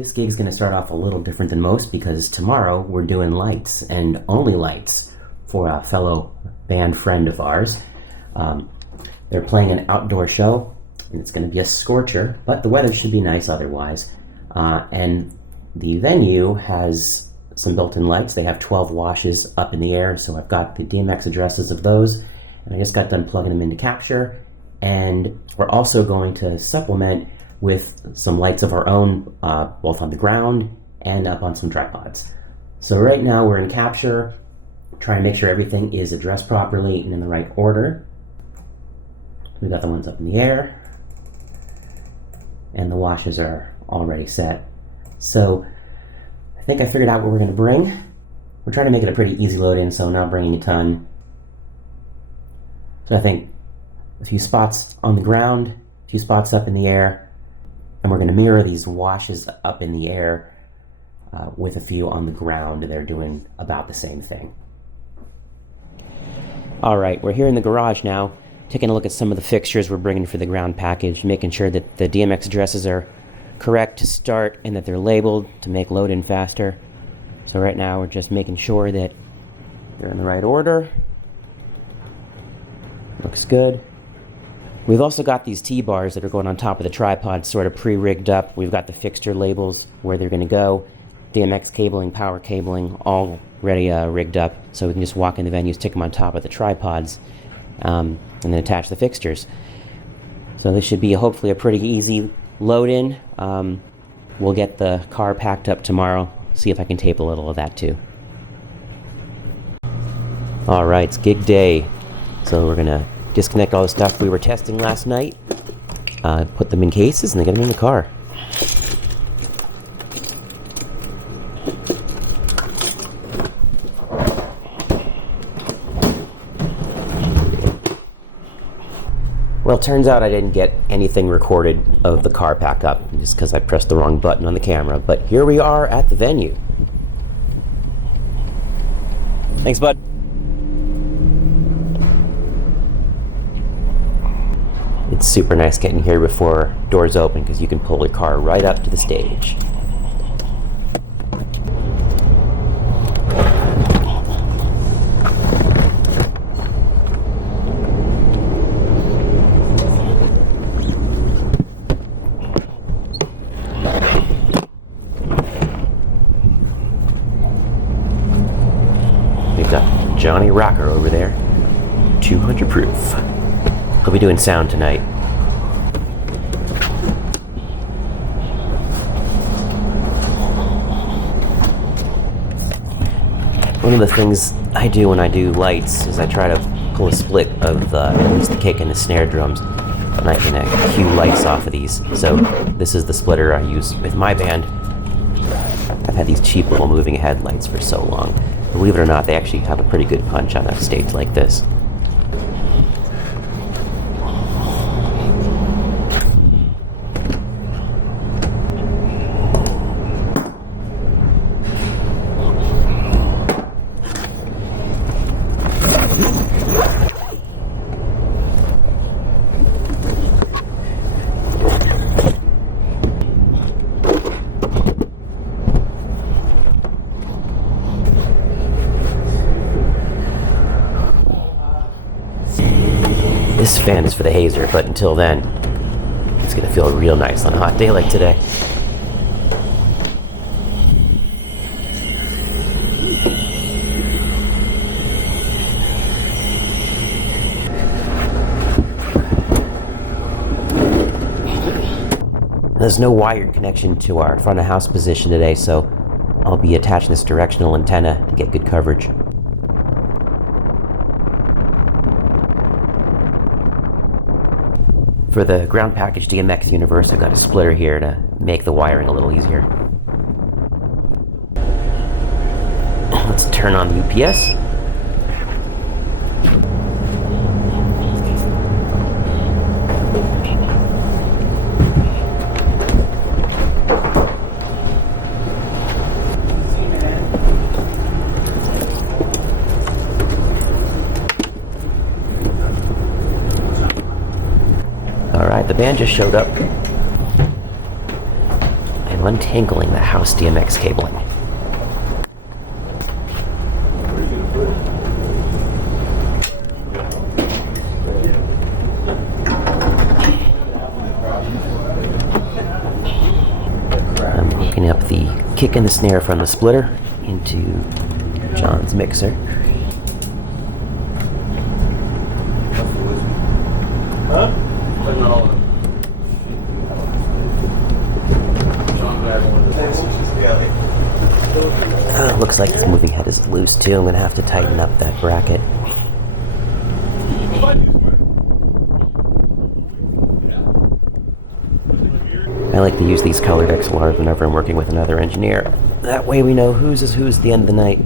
This gig's going to start off a little different than most because tomorrow we're doing lights and only lights for a fellow band friend of ours. They're playing an outdoor show and it's going to be a scorcher, but the weather should be nice otherwise. And the venue has some built-in lights. They have 12 washes up in the air, so I've got the DMX addresses of those, and I just got done plugging them into Capture. And we're also going to supplement with some lights of our own, both on the ground and up on some tripods. So right now we're in Capture, trying to make sure everything is addressed properly and in the right order. We got the ones up in the air, and the washes are already set. So I think I figured out what we're going to bring. We're trying to make it a pretty easy load in, so not bringing a ton. So I think a few spots on the ground, a few spots up in the air, and we're going to mirror these washes up in the air with a few on the ground. They're doing about the same thing. All right, we're here in the garage now, taking a look at some of the fixtures we're bringing for the ground package, making sure that the DMX addresses are correct to start and that they're labeled to make load-in faster. So right now we're just making sure that they're in the right order. Looks good. We've also got these T-bars that are going on top of the tripod, sort of pre-rigged up. We've got the fixture labels, where they're going to go, DMX cabling, power cabling, all ready rigged up, so we can just walk in the venue, stick them on top of the tripods, and then attach the fixtures. So this should be hopefully a pretty easy load-in. We'll get the car packed up tomorrow, see if I can tape a little of that too. All right, it's gig day, so we're going to disconnect all the stuff we were testing last night, put them in cases, and then get them in the car. Well, it turns out I didn't get anything recorded of the car pack up just because I pressed the wrong button on the camera, but here we are at the venue. Thanks, bud. It's super nice getting here before doors open because you can pull your car right up to the stage. We've got Johnny Rocker over there, 200 proof. He'll be doing sound tonight. One of the things I do when I do lights is I try to pull a split of at least the kick and the snare drums, and I can cue lights off of these. So this is the splitter I use with my band. I've had these cheap little moving headlights for so long. Believe it or not, they actually have a pretty good punch on a stage like this. This fan is for the hazer, but until then, it's going to feel real nice on a hot day like today. There's no wired connection to our front of house position today, so I'll be attaching this directional antenna to get good coverage. For the ground package DMX Universe, I've got a splitter here to make the wiring a little easier. Let's turn on the UPS. Alright, the band just showed up. And I'm untangling the house DMX cabling. I'm hooking up the kick and the snare from the splitter into John's mixer. Looks like this moving head is loose too. I'm gonna have to tighten up that bracket. I like to use these colored XLRs whenever I'm working with another engineer. That way we know whose is who's at the end of the night.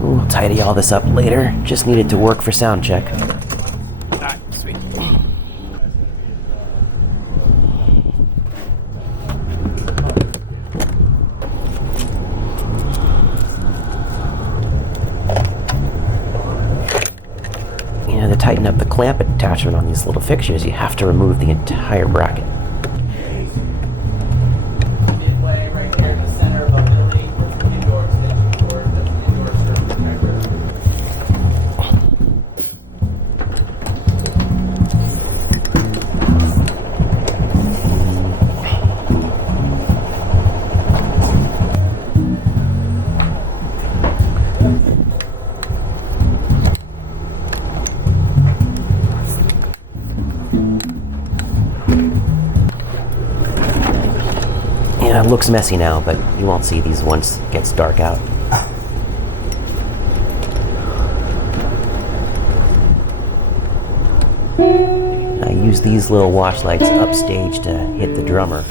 We'll tidy all this up later. Just needed to work for Soundcheck. Alright, sweet. You know, to tighten up the clamp attachment on these little fixtures, you have to remove the entire bracket. It looks messy now, but you won't see these once it gets dark out. I use these little wash lights upstage to hit the drummer.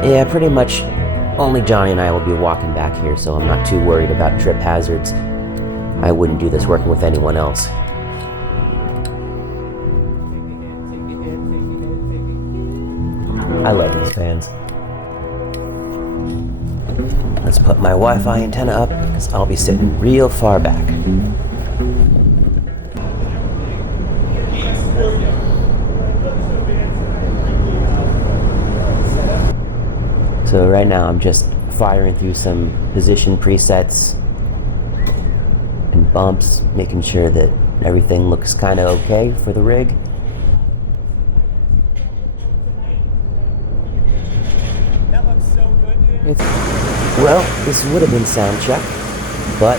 Yeah, pretty much only Johnny and I will be walking back here, so I'm not too worried about trip hazards. I wouldn't do this working with anyone else. I love these fans. Let's put my Wi-Fi antenna up, because I'll be sitting real far back. So right now I'm just firing through some position presets and bumps, making sure that everything looks kind of okay for the rig. That looks so good, dude. Well, this would have been Soundcheck, but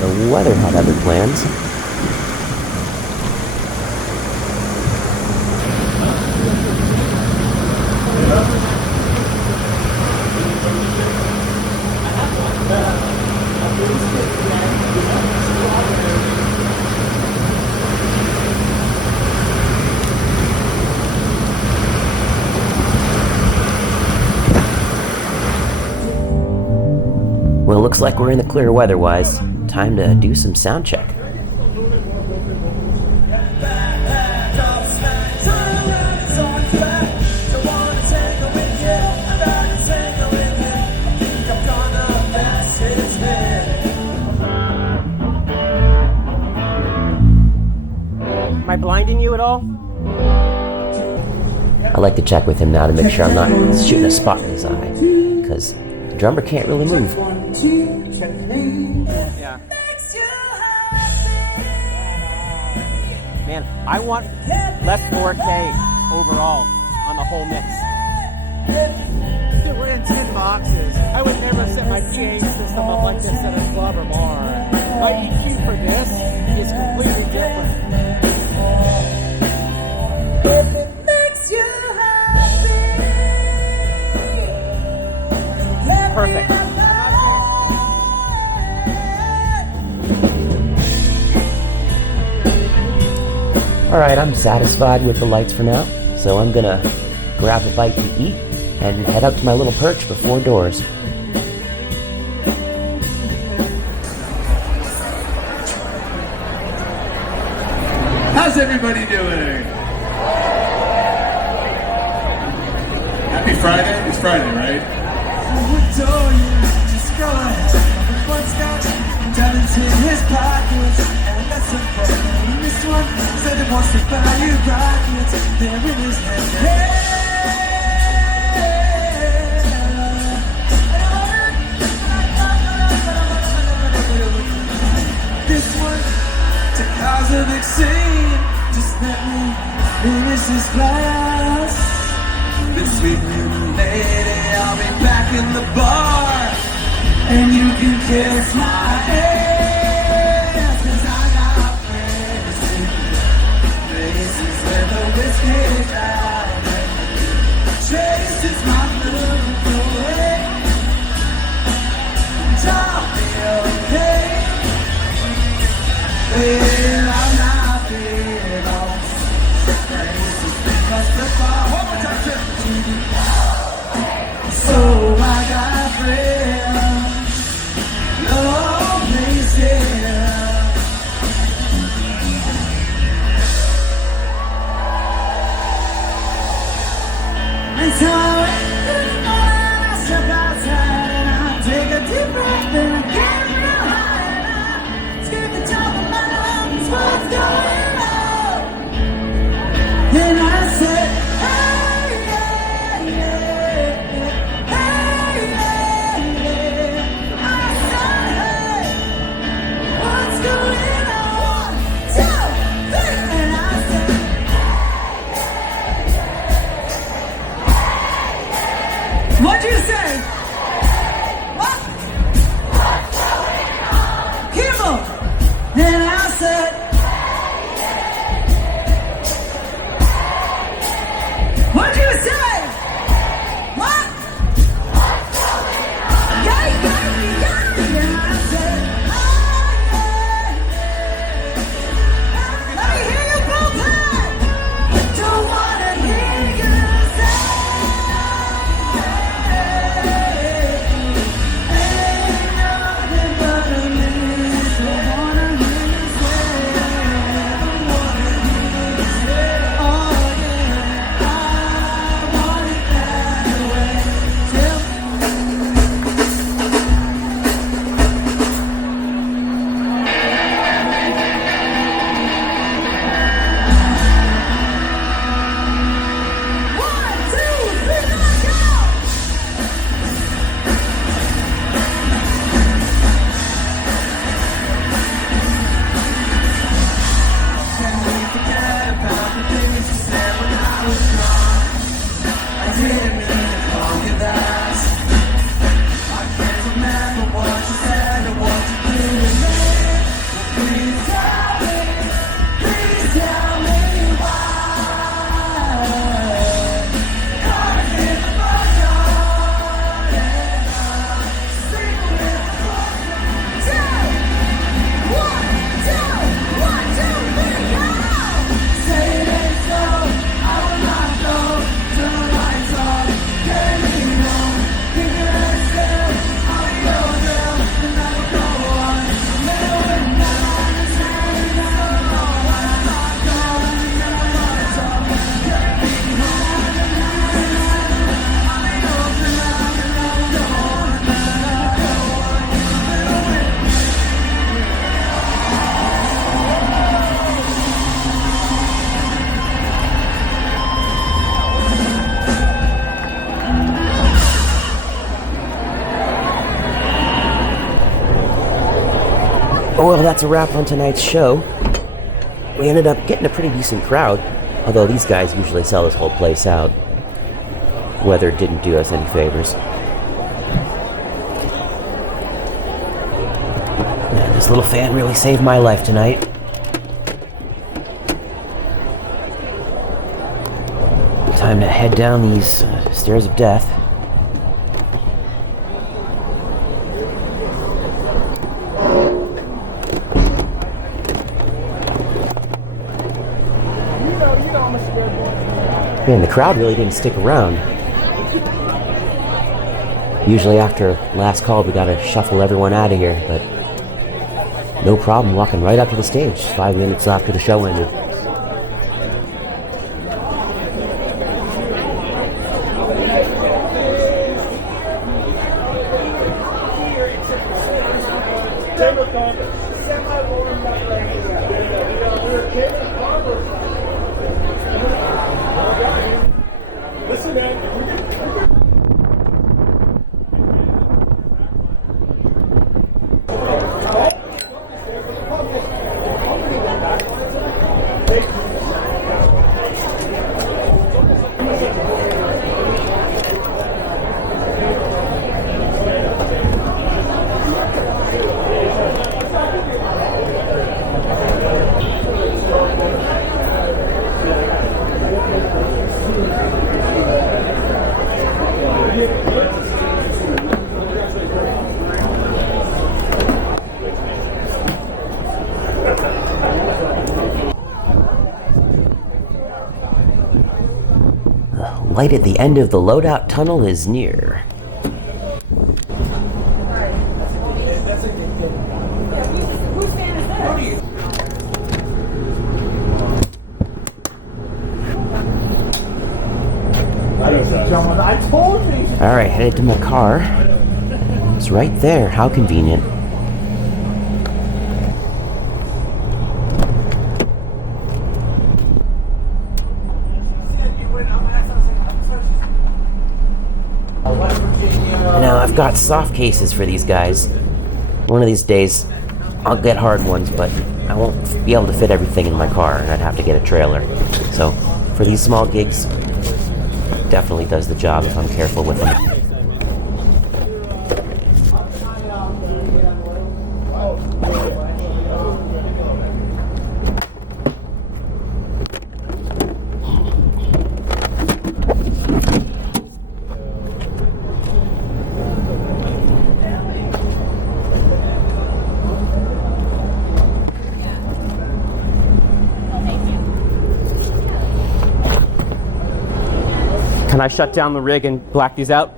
the weather had other plans. Well, it looks like we're in the clear weather-wise. Time to do some sound check. Am I blinding you at all? I like to check with him now to make sure I'm not shooting a spot in his eye, because the drummer can't really move. Yeah. Man, I want less 4K overall on the whole mix. Dude, we're in 10 boxes. I would never set my PA system up like this at a club or bar. My EQ for this is completely different. Perfect. Alright, I'm satisfied with the lights for now, so I'm gonna grab a bite to eat and head up to my little perch before doors. everybody doing? Happy Friday? It's Friday, right? Adore you, just go ahead. One scotch, diamonds in his pockets, and that's a problem. This one said he wants to buy you rockets. There in his hand. This one to cause a big scene. Just let me finish this glass. Then sweet little lady, I'll be back in the bar, and you can kiss my ass. 'Cause I got places where the whiskey's out. Chases my love away. Tell me okay. Well, I'm not big on places because the bar. One more time, sir. So I got friends, no places. And so I step outside and I take a deep breath and I get real high and I skip the top of my lungs. What's going on? And I said, hey, yeah, yeah, hey, yeah, yeah. I said, hey, what's going on? 1, 2, 3, and I said, what'd you say? What? Kimmel. And I said, what'd you say? What? Yeah, yeah, yeah. And I said, oh, yeah. Let me hear you both high. Don't wanna hear you say. Well, that's a wrap on tonight's show. We ended up getting a pretty decent crowd, although these guys usually sell this whole place out. Weather didn't do us any favors. Man, this little fan really saved my life tonight. Time to head down these stairs of death. Man, the crowd really didn't stick around. Usually after last call, we gotta shuffle everyone out of here, but no problem walking right up to the stage 5 minutes after the show ended. Listen, man. Light at the end of the loadout tunnel is near. I told you. Alright, headed to my car. It's right there. How convenient. Now, I've got soft cases for these guys. One of these days, I'll get hard ones, but I won't be able to fit everything in my car, and I'd have to get a trailer. So, for these small gigs, definitely does the job if I'm careful with them. Can I shut down the rig and black these out?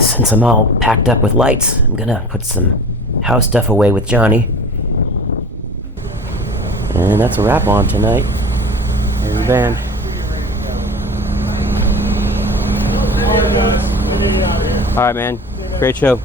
Since I'm all packed up with lights, I'm gonna put some house stuff away with Johnny. And that's a wrap on tonight. Here's the band. All right, man. Great show.